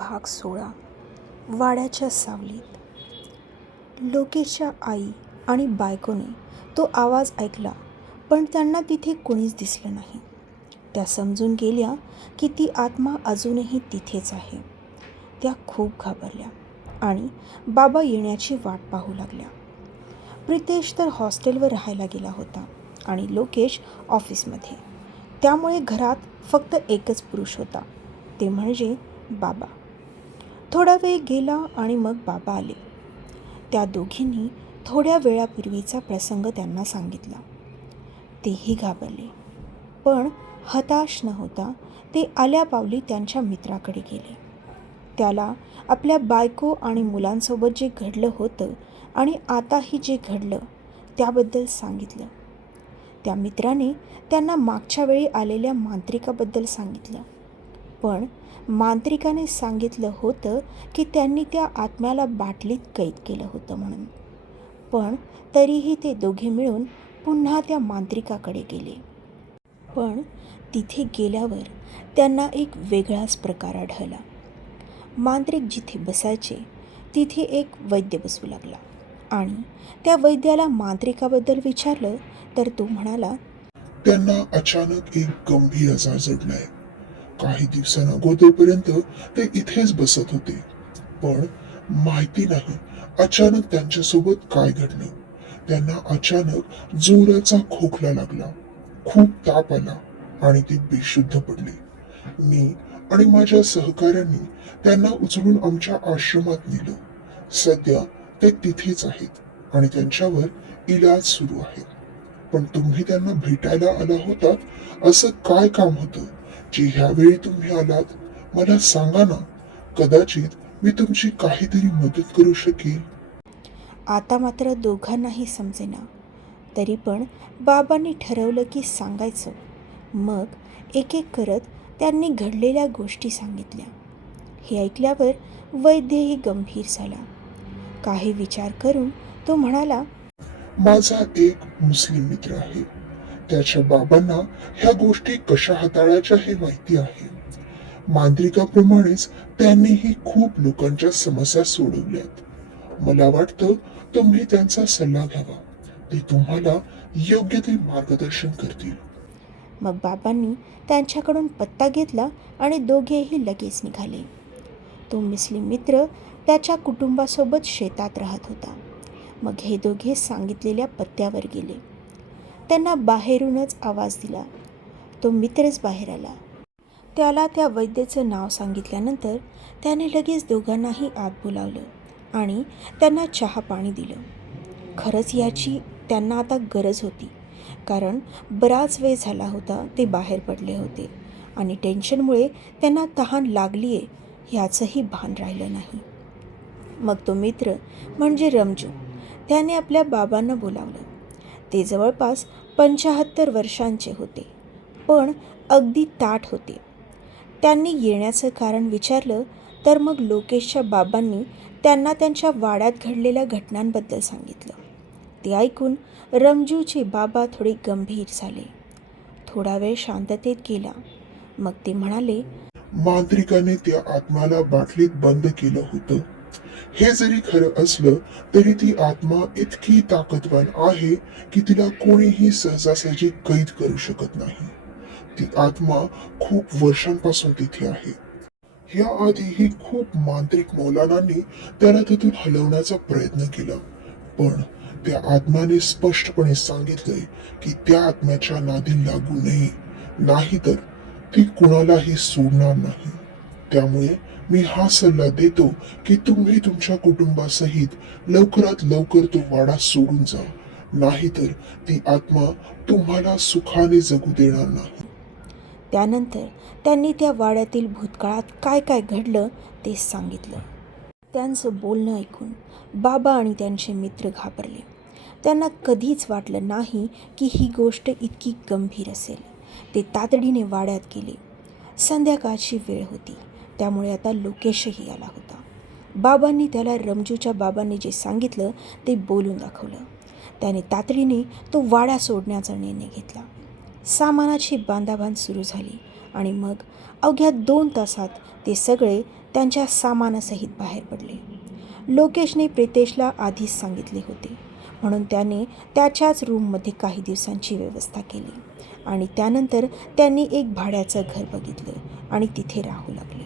भाग 16. वाड्याच्या सावलीत. लोकेशच्या आई आणि बायकोने तो आवाज ऐकला, पण त्यांना तिथे कोणीच दिसलं नाही. त्या समजून गेल्या की ती आत्मा अजूनही तिथेच आहे. त्या खूप घाबरल्या आणि बाबा येण्याची वाट पाहू लागल्या. प्रितेश तर हॉस्टेलवर राहायला गेला होता आणि लोकेश ऑफिसमध्ये. त्यामुळे घरात फक्त एकच पुरुष होता, ते म्हणजे बाबा. थोडा वेळ गेला आणि मग बाबा आले. त्या दोघींनी थोड्या वेळापूर्वीचा प्रसंग त्यांना सांगितला. तेही घाबरले, पण हताश न होता ते आल्या पावली त्यांच्या मित्राकडे गेले. त्याला आपल्या बायको आणि मुलांसोबत जे घडलं होतं आणि आताही जे घडलं त्याबद्दल सांगितलं. त्या मित्राने त्यांना मागच्या वेळी आलेल्या मांत्रिकाबद्दल सांगितलं, पण मांत्रिकाने सांगितलं होतं की त्यांनी त्या आत्म्याला बाटलीत कैद केलं होतं म्हणून. पण तरीही ते दोघे मिळून पुन्हा त्या मांत्रिकाकडे गेले. पण तिथे गेल्यावर त्यांना एक वेगळाच प्रकार आढळला. मांत्रिक जिथे बसायचे तिथे एक वैद्य बसू लागला आणि त्या वैद्याला मांत्रिकाबद्दल विचारलं तर तो म्हणाला, त्यांना अचानक एक गंभीर आजार जडलाय. काही दिवसांअगोदरपर्यंत ते इथेच बसत होते, पण माहिती नाही अचानक त्यांच्यासोबत काय घडलं. त्यांना अचानक जोराचा खोकला लागला, खूप ताप आला आणि ते बेशुद्ध पडले. मी आणि माझ्या सहकाऱ्यांनी त्यांना उचलून आमच्या आश्रमात नेलं. सध्या ते तिथेच आहेत आणि त्यांच्यावर इलाज सुरू आहे. पण तुम्ही त्यांना भेटायला आला होता, असं काय काम होतं जे ह्यावेळी तुम्ही आलात? मला सांगा ना, कदाचित मी तुमची काहीतरी मदत करू शकेल. आता मात्र दोघांनाही समजेना. तरी पण बाबांनी ठरवलं की सांगायचं. मग एक एक करत त्यांनी घडलेल्या गोष्टी सांगितल्या. हे ऐकल्यावर वैद्यही गंभीर झाला. काही विचार करून तो म्हणाला, माझा एक मुस्लिम मित्र आहे. त्याच्या बाबांना ह्या गोष्टी कशा हाताळायच्या हे माहिती आहे. मांत्रिकाप्रमाणेच त्यांनीही खूप लोकांच्या समस्या सोडवल्यात. मला वाटतं तुम्ही त्यांचा सल्ला घ्यावा. ते तुम्हाला योग्य ते मार्गदर्शन करतील. मग बाबांनी त्यांच्याकडून पत्ता घेतला आणि दोघेही लगेच निघाले. तो मुस्लिम मित्र त्याच्या कुटुंबासोबत शेतात राहत होता. मग हे दोघे सांगितलेल्या पत्त्यावर गेले. त्यांना बाहेरूनच आवाज दिला. तो मित्रच बाहेर आला. त्याला त्या वैद्याचं नाव सांगितल्यानंतर त्याने लगेच दोघांनाही आत बोलावलं आणि त्यांना चहा पाणी दिलं. खरंच याची त्यांना आता गरज होती, कारण बराच वेळ झाला होता ते बाहेर पडले होते आणि टेन्शनमुळे त्यांना तहान लागली आहे ह्याचंही भान राहिलं नाही. मग तो मित्र म्हणजे रमजू, त्याने आपल्या बाबांना बोलावलं. ते जवळपास 75 वर्षांचे होते, पण अगदी ताठ होते. त्यांनी येण्याचं कारण विचारलं तर मग लोकेशच्या बाबांनी त्यांना त्यांच्या वाड्यात घडलेल्या घटनांबद्दल सांगितलं. ते ऐकून रमजूचे बाबा थोडे गंभीर झाले. थोडा वेळ शांततेत गेला. मग ते म्हणाले, मांत्रिकाने त्या आत्म्याला बाटलीत बंद केलं होतं. हे जरी खरं असलं तरी ती आत्मा इतकी ताकदवान आहे की तिला कोणीही सहजासहजी कैद करू शकत नाही. ती आत्मा खूप वर्षांपासून तिथे आहे. याआधीही खूप मांत्रिक मौलानांनी त्याला तिथून हलवण्याचा प्रयत्न केला, पण त्या आत्म्याने स्पष्टपणे सांगितलंय की त्या आत्म्याच्या नादी लागू नये, नाहीतर ती कुणालाही सोडणार नाही. त्यामुळे मी हा सल्ला देतो की तुम्ही तुमच्या कुटुंबासहित लवकरात लवकर तो वाडा सोडून जा, नाहीतर ती आत्मा तुम्हाला सुखाने जगू देणार नाही. त्यानंतर त्यांनी त्या वाड्यातील भूतकाळात काय काय घडलं ते सांगितलं. त्यांचं बोलणं ऐकून बाबा आणि त्यांचे मित्र घाबरले. त्यांना कधीच वाटलं नाही की ही गोष्ट इतकी गंभीर असेल. ते तातडीने वाड्यात गेले. संध्याकाळची वेळ होती, त्यामुळे आता लोकेशही आला होता. बाबांनी त्याला रमजूच्या बाबांनी जे सांगितलं ते बोलून दाखवलं. त्याने तातडीने तो वाडा सोडण्याचा निर्णय घेतला. सामानाची बांधाबांध सुरू झाली आणि मग अवघ्या 2 तासात ते सगळे त्यांच्या सामानासहित बाहेर पडले. लोकेशने प्रितेशला आधीच सांगितले होते, म्हणून त्याने त्याच्याच रूममध्ये काही दिवसांची व्यवस्था केली आणि त्यानंतर त्यांनी एक भाड्याचं घर बघितलं आणि तिथे राहू लागले.